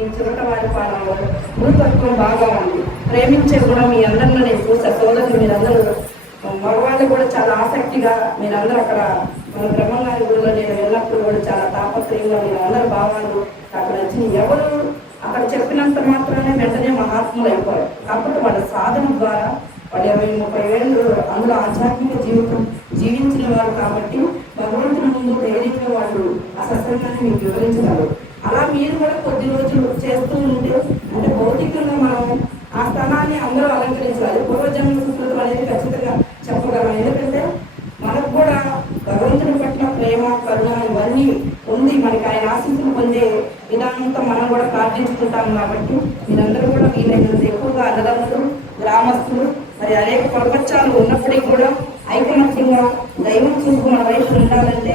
మీ చివట వారి పాలన బాగా ఉంది. ప్రేమించే గుణం మీ అందరిలో నేను చూసా సోదరులు మీరందరూ. మగవాళ్ళు కూడా చాలా ఆసక్తిగా మీరందరూ అక్కడ మన బ్రహ్మంగారి గుడిలో నేను వెళ్ళినప్పుడు కూడా చాలా తాపత్రయంగా మీరు అందరు భావాలు అక్కడ వచ్చి ఎవరు అక్కడ చెప్పినంత మాత్రమే వెంటనే మహాత్ములు అయిపోయారు. కాబట్టి వాళ్ళ సాధన ద్వారా వాళ్ళు ఇరవై ముప్పై ఏళ్ళు అందులో ఆధ్యాత్మిక జీవితం జీవించిన వారు కాబట్టి భగవంతుని ముందు ధైర్యంగా వాళ్ళు ఆ సత్సంగాన్ని మీకు వివరించగలరు. అలా మీరు కూడా కొద్ది రోజులు చేస్తూ ఉంటే అంటే భౌతికంగా మనం ఆ స్థానాన్ని అందరూ అలంకరించాలి. పూర్వజన్మ సంస్కృతం అనేది ఖచ్చితంగా చెప్పగలం. ఎందుకంటే మనకు కూడా భగవంతుని పట్ల ప్రేమ కరుణ ఇవన్నీ ఉంది. మనకి ఆయన ఆశీస్సులు పొందే విధానంతో మనం కూడా ప్రార్థించుకుంటాం కాబట్టి మీరందరూ కూడా వీలైనంత ఎక్కువగా అన్నదమ్ములు గ్రామస్తులు మరి అనేక ప్రపంచాలు ఉన్నప్పటికీ కూడా ఐకమత్యంగా దైవం చూపు మన వైపు ఉండాలంటే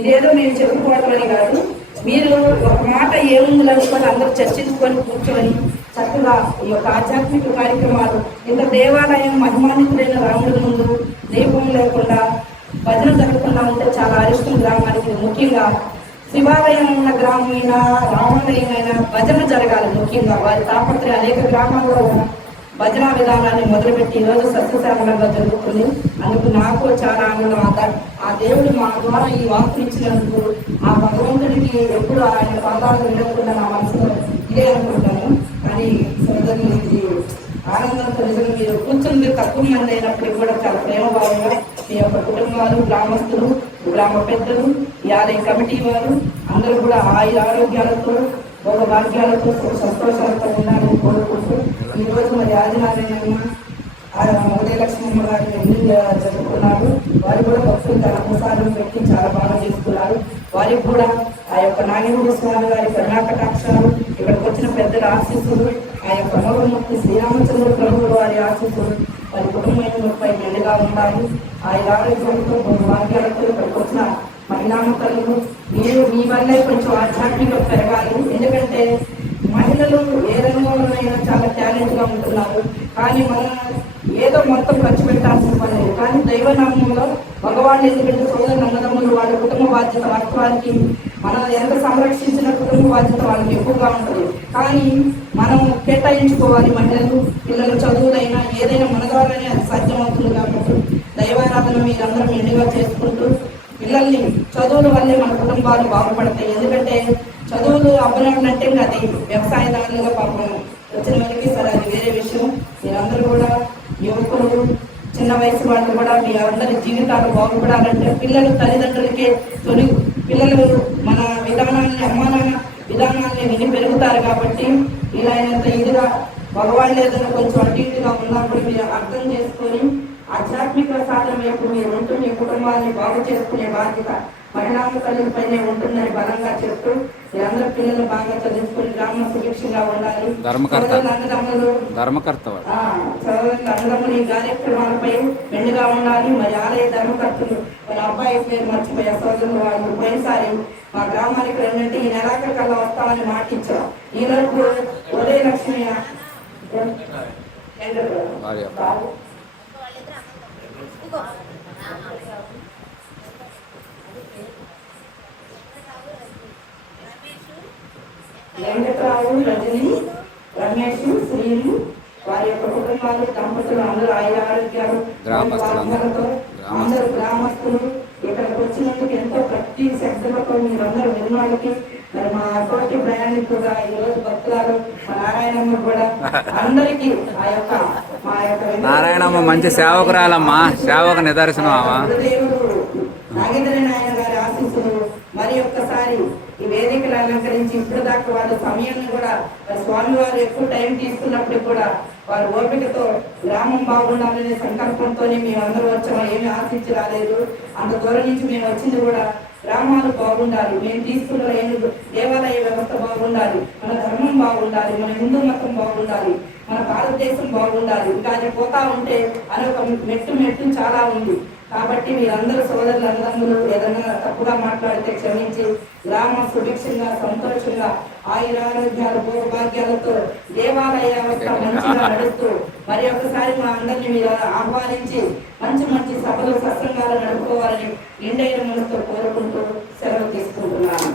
ఇదేదో నేను చెప్పుకోవడం కాదు. మీరు ఒక మాట ఏముంది అనుకొని అందరూ చర్చించుకొని కూర్చొని చక్కగా ఈ యొక్క ఆధ్యాత్మిక కార్యక్రమాలు ఇంత దేవాలయం మహిమాన్వితుడైన రాముడి ముందు దీపం లేకుండా భజన జరగకుండా ఉంటే చాలా అరిష్టం గ్రామానికి ముఖ్యంగా. శివాలయం ఉన్న గ్రామమైన రామాలయమైనా భజన జరగాలి ముఖ్యంగా. వారి తాపత్రయం అనేక గ్రామాల్లో ఉన్నా భజన విధానాన్ని మొదలుపెట్టి ఈరోజు రోజు జరుగుతుంది. అందుకు నాకు చాలా ఆనందం. ఆ ఆ దేవుడు మా ద్వారా ఈ వాక్కు ఇచ్చినందుకు ఆ భగవంతుడికి ఎప్పుడు ఆయన పాదాలు విడకుండా నా మనసులో ఇదే అనుకుంటాను. కానీ సోదరులు ఇది ఆనందంతో నిజంగా మీరు కూర్చుంది తక్కువ మంది అయినప్పటికీ కూడా చాలా ప్రేమభావంగా మీ యొక్క కుటుంబాలు గ్రామస్తులు గ్రామ పెద్దలు ఈ ఆలయ కమిటీ వారు అందరూ కూడా ఆయుర ఆరోగ్యాలతో ఒక భాగ్యాలతో సుఖ సంతోషాలతో ఉండాలని కోరుకుంటూ ఈరోజు రోజు మరి ఆదినారాయణ ఉదయలక్ష్మమ్మ గారిని ఎన్ని జరుపుకున్నారు. వారు కూడా భక్తులు తన ప్రసాదం పెట్టి చాలా బాగా చేసుకున్నారు. వారికి కూడా ఆ యొక్క నాగేంద్ర స్వామి గారి కర్ణాకటాక్షాలు ఇక్కడికి వచ్చిన పెద్దల ఆశీస్సులు ఆ యొక్క మూలమూర్తి శ్రీరామచంద్ర ప్రభువు వారి ఆశీస్సులు వారి కుటుంబపై మెండుగా ఉండాలి. ఆయన ఆరోగ్యంతో భాగ్యాలతో ఇక్కడికి వచ్చిన మహిళామతలు మీరు మీ వల్లే కొంచెం ఆధ్యాత్మికత పెరగాలి. ఎందుకంటే మహిళలు ఏ రంగంలోనైనా చాలా టాలెంట్గా ఉంటున్నారు. కానీ మనం ఏదో మొత్తం ఖర్చు పెట్టాల్సిన పని లేదు. కానీ దైవనామంలో మగవాళ్ళు ఎందుకంటే సోదరు అన్నదమ్ములు వాళ్ళ కుటుంబ బాధ్యత వాస్తవానికి మనం ఎంత సంరక్షించిన కుటుంబ బాధ్యత వాళ్ళకి ఎక్కువగా ఉంటుంది. కానీ మనం కేటాయించుకోవాలి మహిళలు పిల్లల చదువులైనా ఏదైనా మన ద్వారానే అది సాధ్యమవుతుంది కాబట్టి దైవారాధన అందరం నిండిగా చేసుకుంటూ పిల్లల్ని చదువుల వల్లే మన కుటుంబాలు బాగుపడతాయి. ఎందుకంటే చదువులు అవ్వనంటే అది వ్యవసాయదారులుగా పాపం వచ్చిన వారికి సరే అది వేరే విషయం. మీరందరూ కూడా యువకులు చిన్న వయసు వాళ్ళు కూడా మీ అందరి జీవితాలు బాగుపడాలంటే పిల్లలు తల్లిదండ్రులకే తొలి పిల్లలు మన విధానాన్ని అమ్మాన విధానాన్ని విని పెరుగుతారు కాబట్టి ఇలా అయినంత ఇదిగా భగవాన్ ఏదైనా కొంచెం అటు ఇటుగా ఉన్నప్పుడు మీరు అర్థం చేసుకొని ఆధ్యాత్మిక సాధన వైపు మీరు కుటుంబాన్ని బాగు చేసుకునే బాధ్యత మహిళా తల్లిపైనే ఉంటుందని బలంగా చెప్తూ మీరందరూ పిల్లలు బాగా చదువుకుని గ్రామ సుభిక్షంగా ఉండాలి. ధర్మకర్త. ధర్మకర్త అన్నదమ్ములు. ఈ కార్యక్రమాలపై మెండుగా ఉండాలి. మరి ఆలయ ధర్మకర్తలు వాళ్ళ అబ్బాయి పేరు మర్చిపోయే సోదరులు వాళ్ళు పోయినసారి మా గ్రామానికి రెండంటే ఈ నెలాఖరు కల్లా వస్తామని మాటిచ్చాం ఈ వరకు ఉదయలక్ష్మి వారి యొక్క బాబు వెంకట్రావు రజని రమేష్ శ్రీను వారి యొక్క కుటుంబాలు దంపతులు అందరూ ఆయన ఆరోగ్యాలు అందరూ. గ్రామస్తులు. ఇక్కడికి వచ్చినందుకు ఎంతో ప్రతి శక్తులతో మీరందరూ నిర్మాణకి మరి మా తోటి ప్రయాణికులుగా ఈ రోజు భక్తులు మా నారాయణమ్మ కూడా అందరికీ ఆ యొక్క మా యొక్క నారాయణమ్మ మంచి సేవకురాలమ్మా. సేవక నిదర్శనం నాగేంద్ర నాయన గారి ఆశీస్సులు మరి ఒక్కసారి అలంకరించి ఇప్పుడు దాకా వాళ్ళ సమయాన్ని కూడా స్వామి వారు ఎక్కువ టైం తీసుకున్నప్పుడు కూడా వారు ఓపికతో గ్రామం బాగుండాలనే సంకల్పంతోనే మేము అందరూ వచ్చాము ఏమీ ఆశించి రాలేదు అంత దూరం నుంచి మేము వచ్చింది కూడా గ్రామాలు బాగుండాలి. మేము తీసుకున్న దేవాలయ వ్యవస్థ బాగుండాలి. మన ధర్మం బాగుండాలి. మన హిందూ మతం బాగుండాలి. మన భారతదేశం బాగుండాలి. ఇంకా పోతా ఉంటే అని ఒక మెట్టు మెట్టు చాలా ఉంది. కాబట్టి మీరందరూ సోదరులు ఏదైనా తప్పుగా మాట్లాడితే క్షమించి గ్రామ సుభిక్షంగా సంతోషంగా ఆయురారోగ్యాలు భోగభాగ్యాలతో దేవాలయ వ్యవస్థ మంచిగా నడుస్తూ మరి ఒకసారి మా అందరినీ మీరు ఆహ్వానించి మంచి మంచి సభలు సత్సంగాలు నడుపుకోవాలని నిండైన మనసుతో కోరుకుంటూ సెలవు తీసుకుంటున్నాను.